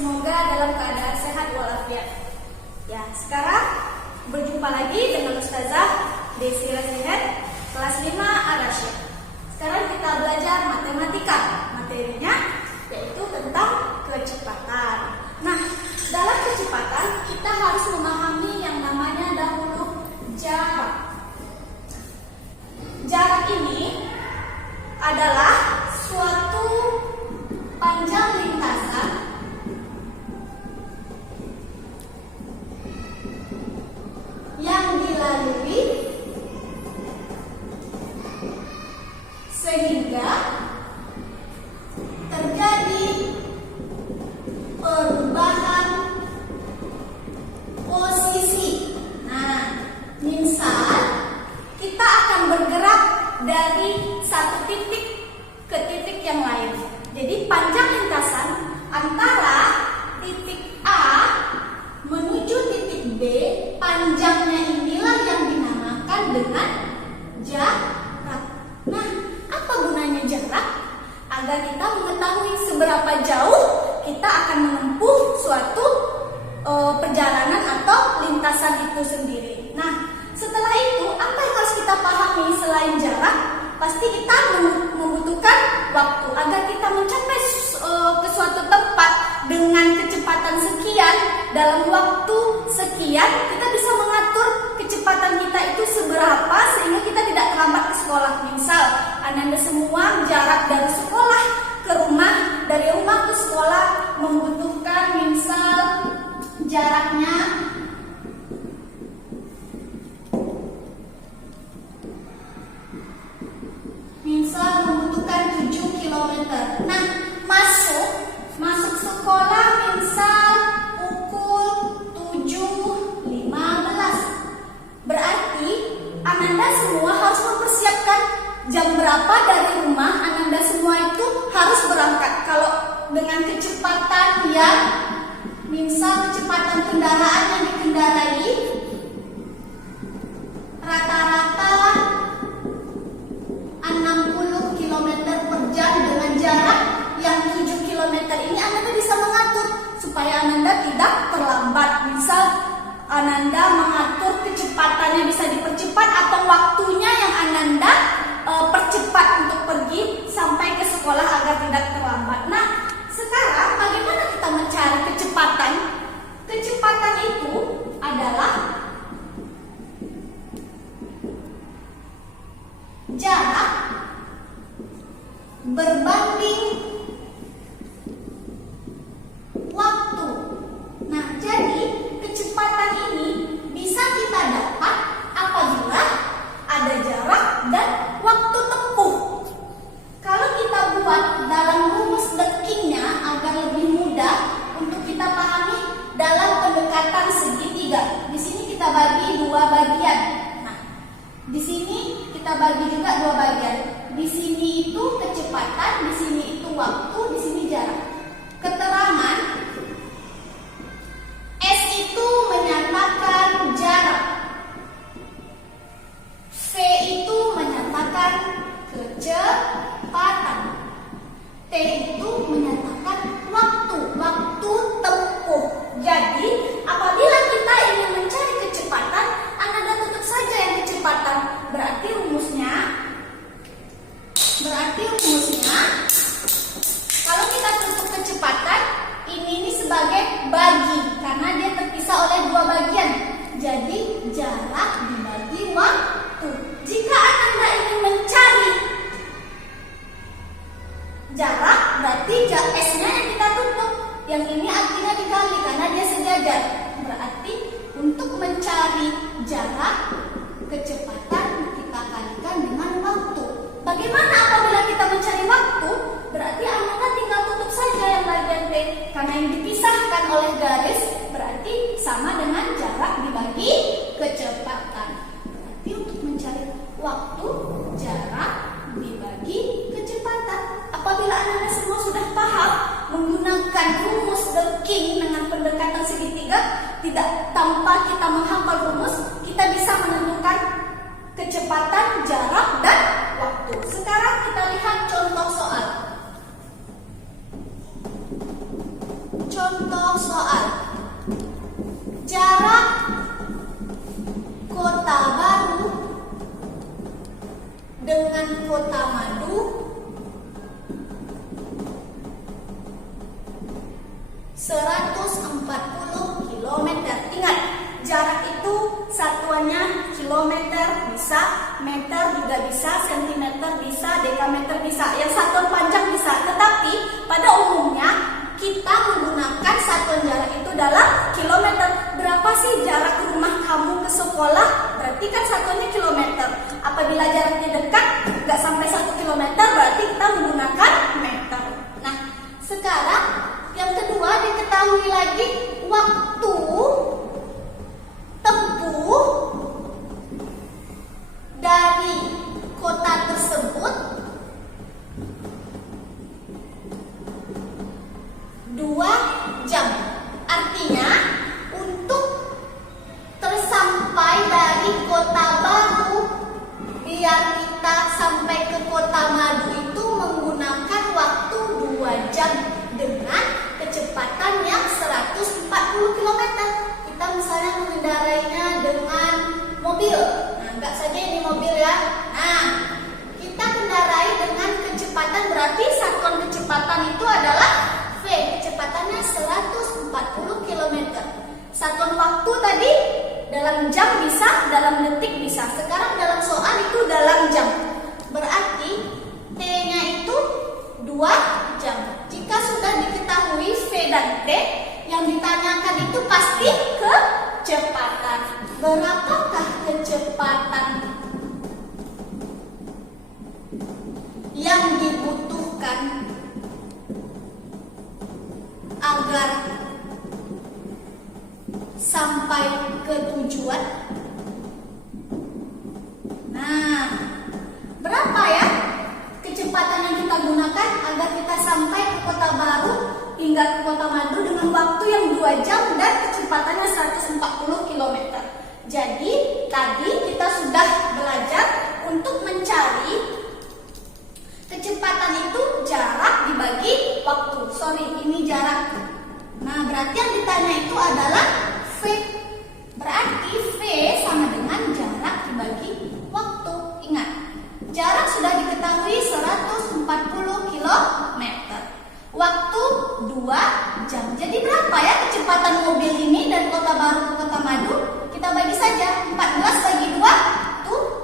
Semoga dalam keadaan sehat walafiat. Ya, sekarang berjumpa lagi dengan Ustazah Desi Razihat, kelas 5 Al-Rasyid. Sekarang kita belajar matematika. Materinya yaitu tentang kecepatan. Nah, dalam kecepatan kita harus memahami yang namanya dahulu jarak. Jarak ini adalah suatu panjang lintasan yang dilalui sehingga terjadi perubahan posisi. Nah, misal kita akan bergerak dari satu titik ke titik yang lain. Jadi panjang lintasan antara titik A menuju titik B, panjangnya inilah yang dinamakan dengan jarak. Nah, apa gunanya jarak? Agar kita mengetahui seberapa jauh kita akan menempuh suatu perjalanan atau lintasan itu sendiri. Nah, setelah itu apa yang harus kita pahami selain jarak? Pasti kita membutuhkan waktu agar kita mencapai ke suatu tempat dengan kecepatan sekian dalam waktu sekian. Kita bisa mengatur kecepatan kita itu seberapa sehingga kita tidak terlambat ke sekolah. Misal, Anda semua jarak dari sekolah ke rumah, dari rumah ke sekolah membutuhkan misal jaraknya membutuhkan 7 km. Nah, masuk sekolah misal pukul 7.15. Berarti Ananda semua harus mempersiapkan jam berapa dari rumah Ananda semua itu harus berangkat. Kalau dengan kecepatan yang misal kecepatan kendaraan yang dikendarai rata-rata 60 km per jam dengan jarak yang 7 km ini Ananda bisa mengatur supaya Ananda tidak terlambat. Misal Ananda mengatur kecepatannya bisa dipercepat atau waktunya yang Ananda percepat untuk pergi sampai ke sekolah agar tidak terlambat. Nah, sekarang bagaimana kita mencari kecepatan? Kecepatan itu adalah jarak berbanding waktu. Nah, jadi kecepatan ini bisa kita dapat apabila ada jarak dan waktu tempuh. Kalau kita buat dalam rumus dekingnya agar lebih mudah untuk kita pahami dalam pendekatan segitiga. Di sini kita bagi dua bagian. Nah, di sini kita bagi juga dua bagian. Di sini itu kecepatan, di sini itu waktu, di sini jarak. Keterangan S itu menyatakan jarak, V itu menyatakan kecepatan, T itu menyatakan waktu tempuh. Jadi apabila kita ingin mencari kecepatan, Anda tutup saja yang kecepatan. Berarti rumusnya kalau kita tutup kecepatan ini sebagai bagi karena dia terpisah oleh dua bagian. Jadi jarak dibagi waktu. Jika Anda ingin mencari jarak, berarti S-nya yang kita tutup. Yang ini artinya dikali karena dia sejajar. Berarti untuk mencari jarak, kecepatan kita kalikan dengan waktu. Bagaimana apabila kita mencari waktu? Berarti Anda tinggal tutup saja yang bagian T. Karena yang dipisahkan oleh garis berarti sama dengan jarak dibagi kecepatan. Berarti untuk mencari waktu, jarak dibagi kecepatan. Apabila Anda semua sudah paham menggunakan rumus Deking dengan pendekatan segitiga, tidak tanpa kita menghafal rumus, kita bisa menentukan kecepatan, jarak, dan waktu. Sekarang kita lihat contoh soal. Contoh dengan Kota Madu 140 km. Ingat, jarak itu satuannya kilometer bisa, meter juga bisa, sentimeter bisa, dekameter bisa, yang satuan panjang bisa. Tetapi pada umumnya kita menggunakan satuan jarak itu dalam kilometer. Berapa sih jarak rumah kamu ke sekolah? Berarti kan satuannya kilometer. Apabila jaraknya dekat, nggak sampai 1 kilometer, berarti kita menggunakan meter. Nah, sekarang yang kedua diketahui lagi waktu tempuh dari kota tersebut 2 jam. Artinya untuk tersampai dari Kota Baru, biar kita sampai ke Kota Madu itu menggunakan waktu 2 jam dengan kecepatan yang 140 km. Kita misalnya mengendarainya dengan mobil. Nah, enggak saja ini mobil ya. Nah, kita kendarai dengan kecepatan, berarti satuan kecepatan itu adalah V. Kecepatannya 140 km. Satuan waktu tadi dalam jam bisa, dalam detik bisa. Sekarang dalam soal itu dalam jam. Berarti T-nya itu 2 jam. Jika sudah diketahui V dan T, yang ditanyakan itu pasti kecepatan. Berapakah kecepatan yang dibutuhkan agar sampai ke tujuan? Nah, berapa ya kecepatan yang kita gunakan agar kita sampai ke Kota Baru hingga ke Kota Madu dengan waktu yang 2 jam dan kecepatannya 140 km. Jadi tadi kita sudah belajar untuk mencari kecepatan itu jarak dibagi waktu. Ini jarak. Nah, berarti yang ditanya itu adalah V. Berarti V sama dengan jarak dibagi waktu. Ingat, jarak sudah diketahui 140 km. Waktu 2 jam. Jadi berapa ya kecepatan mobil ini dari Kota Baru ke Kota Madu? Kita bagi saja. 14 bagi 2,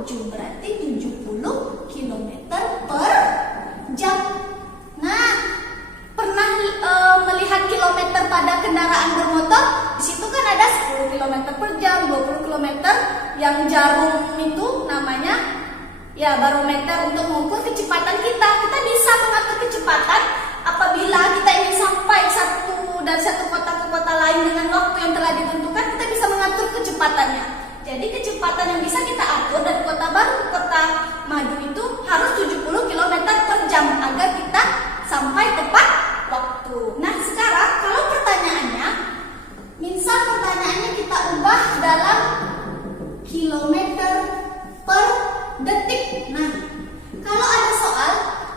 7. Berarti 70 km per jam. Nah, pernah melihat kilometer pada kendaraan bermotor? Di situ kan ada 10 km per jam, 20 km. Yang jarum itu namanya ya barometer untuk mengukur kecepatan kita. Kita bisa mengatur kecepatan apabila kita ingin sampai dari satu kota ke kota lain dengan waktu yang telah ditentukan. Kita bisa mengatur kecepatannya. Jadi kecepatan yang bisa kita atur dari Kota Baru ke Kota Madu itu harus 70 km per jam agar kita sampai tepat waktu. Nah, sekarang kalau pertanyaannya, misal pertanyaannya kita ubah dalam kilometer per detik. Nah, kalau ada soal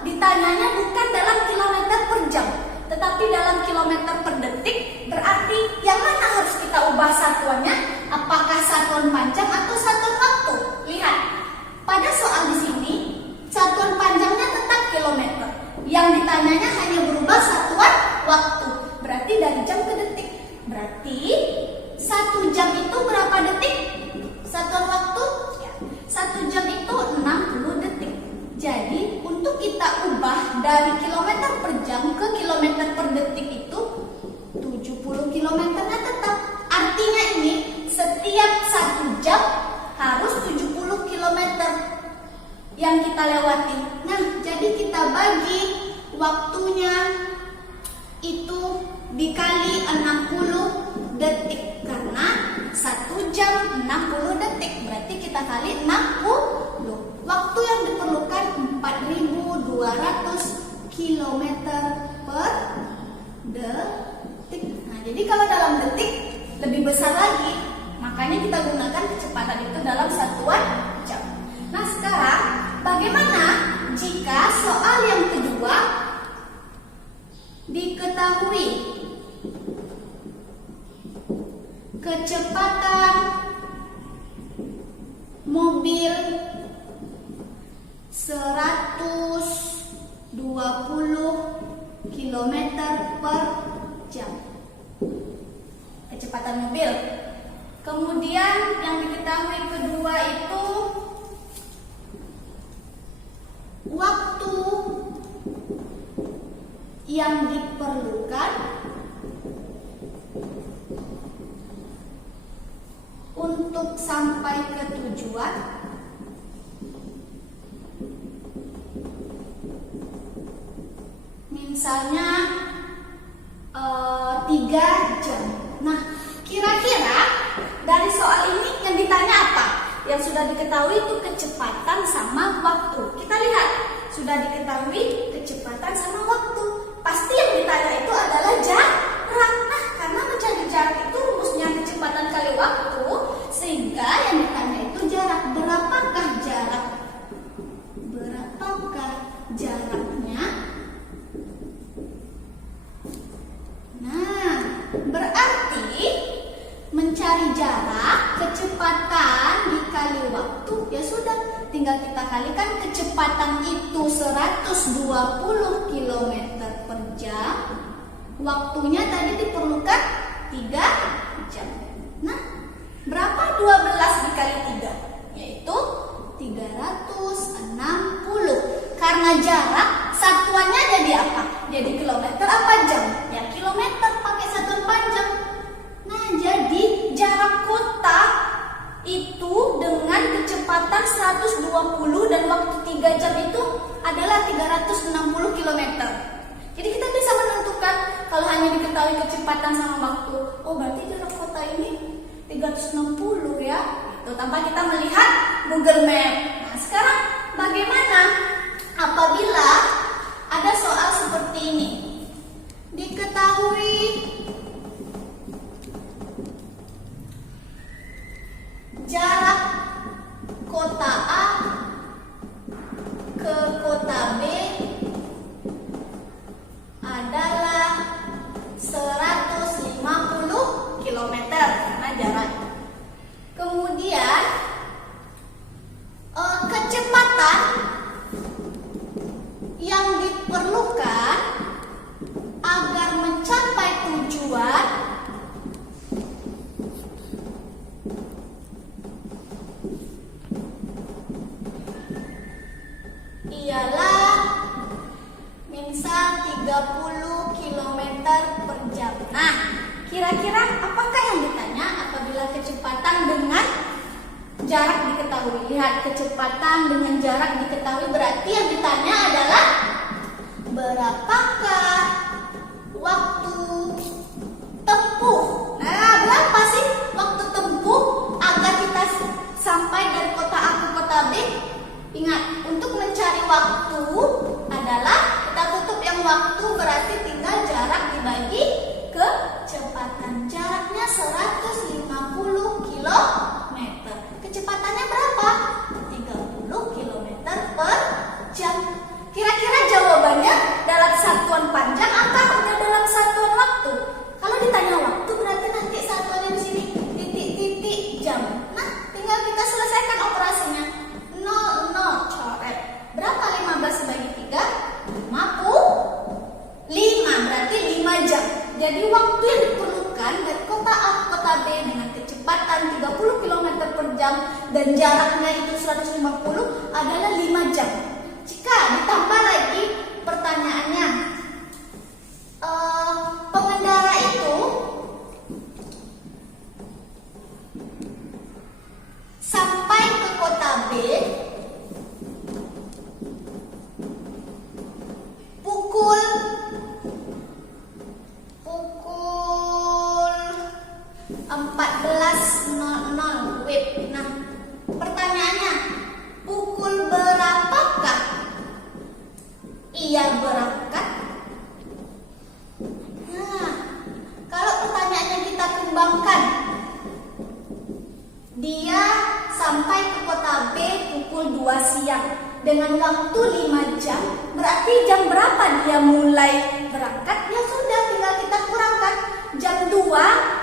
ditanyanya bukan dalam kilometer per jam, tetapi dalam kilometer per detik, berarti yang mana harus kita ubah satuannya? Apakah satuan panjang atau satuan waktu? Lihat, pada soal di sini satuan panjangnya tetap kilometer. Yang ditanyanya hanya berubah satuan waktu. Berarti dari jam ke detik. Berarti 1 jam itu berapa detik? Satuan waktu? Ya, 1 jam itu 60 detik. Jadi untuk kita ubah dari kilometer per jam ke kilometer per detik itu 70 kilometernya tetap. Artinya ini setiap 1 jam harus 70 kilometer yang kita lewati. Nah, jadi kita bagi waktunya itu dikali 60 detik. Karena 1 jam 60 detik. Berarti kita kali 60. Waktu yang diperlukan 4.200 km per detik. Nah, jadi kalau dalam detik lebih besar lagi, makanya kita gunakan kecepatan itu dalam satuan jam. Nah, sekarang bagaimana jika soal yang kedua diketahui kecepatan mobil km per jam. Kecepatan mobil. Kemudian yang diketahui kedua itu waktu yang diperlukan untuk sampai ke tujuan misalnya 3 jam. Nah, kira-kira dari soal ini yang ditanya apa? Yang sudah diketahui itu kecepatan sama waktu. Kita lihat, sudah diketahui kecepatan sama waktu. Pasti yang ditanya itu adalah jarak. Nah, karena mencari jarak itu rumusnya kecepatan kali waktu, sehingga yang ditanya itu jarak. Berapakah jarak? Berapakah jaraknya? Nah, berarti mencari jarak, kecepatan dikali waktu, ya sudah, tinggal kita kalikan kecepatan itu 120 km per jam. Waktunya tadi diperlukan 3 jam. Nah, berapa 12 dikali 3? Yaitu 360. Karena jarak satuannya jadi apa? Jadi kilometer apa jam? Ya kilometer, pakai satuan panjang. Nah, jadi jarak kota itu dengan kecepatan 120 dan waktu 3 jam itu adalah 360 km. Jadi kita bisa menentukan kalau hanya diketahui kecepatan sama waktu. Oh, berarti jarak kota ini 360 ya. Itu tanpa kita melihat Google Map. Nah, sekarang bagaimana apabila ada soal seperti ini? Diketahui jarak kota A ke kota B adalah 150 km karena jarak. Kemudian kecepatan yang diperlukan agar mencapai tujuan ialah misal 30 km per jam. Nah, kira-kira apakah yang ditanya apabila kecepatan dengan jarak diketahui? Lihat, kecepatan dengan jarak diketahui, berarti yang ditanya adalah berapakah waktu tempuh. Nah, berapa sih waktu tempuh agar kita sampai dari kota A ke kota B? Ingat, untuk mencari waktu adalah kita tutup yang waktu, berarti tinggal jarak dibagi kecepatan. Jaraknya 150 km. Kecepatannya berapa? 30 km per jam. Kira-kira jawabannya dalam satuan panjang atau dalam satuan waktu? Kalau ditanya waktu berarti nanti satuannya di sini titik-titik jam. Nah, tinggal kita selesaikan operasinya. 00 coret. Berapa 15 bagi 3? 55. Berarti 5 jam. Jadi waktu yang diperlukan dari kota A ke kota B dengan kecepatan 30 km per jam dan jaraknya itu 150 adalah 5 jam. Jika ditambah lagi pertanyaannya, pengendara itu sampai ke kota B pukul 14.00 WIB. Nah, pertanyaannya, pukul berapakah ia berangkat? Nah, kalau pertanyaannya kita kembangkan, dia sampai ke kota B pukul 2 siang dengan waktu 5 jam. Berarti jam berapa dia mulai berangkat? Ya sudah, tinggal kita kurangkan. Jam 2,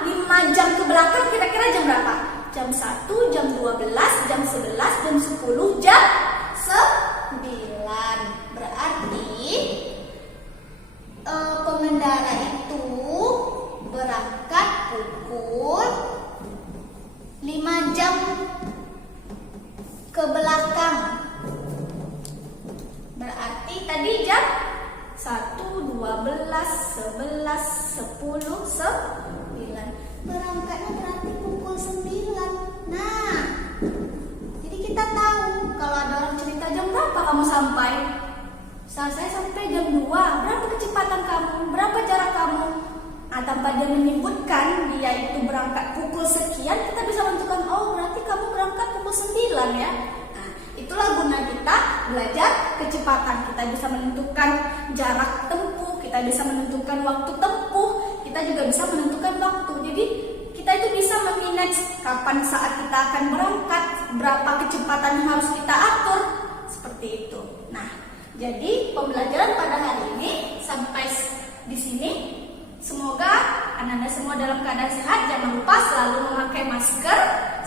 5 jam ke belakang kira-kira jam berapa? Jam 1, jam 12, jam 11, jam 10, jam 9. Berarti tadi jam 1, 12, 11, 10, 9. Berangkatnya berarti pukul 9. Nah, jadi kita tahu kalau ada orang cerita jam berapa kamu sampai. Saat saya sampai jam 2. Berapa kecepatan kamu? Berapa jarak kamu? Nah, tanpa dia menyebutkan dia itu berangkat pukul sekian, kita bisa menentukan, oh berarti kamu berangkat pukul 9 ya. Nah, itulah guna kita belajar kecepatan. Kita bisa menentukan jarak tempuh, kita bisa menentukan waktu tempuh, kita juga bisa menentukan waktu. Jadi kita itu bisa memanage kapan saat kita akan berangkat, berapa kecepatan yang harus kita atur, seperti itu. Nah, jadi pembelajaran pada hari ini sampai di sini. Semoga Anda semua dalam keadaan sehat. Jangan lupa selalu memakai masker,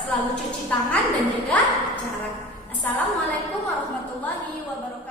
selalu cuci tangan dan jaga jarak. Assalamualaikum warahmatullahi wabarakatuh.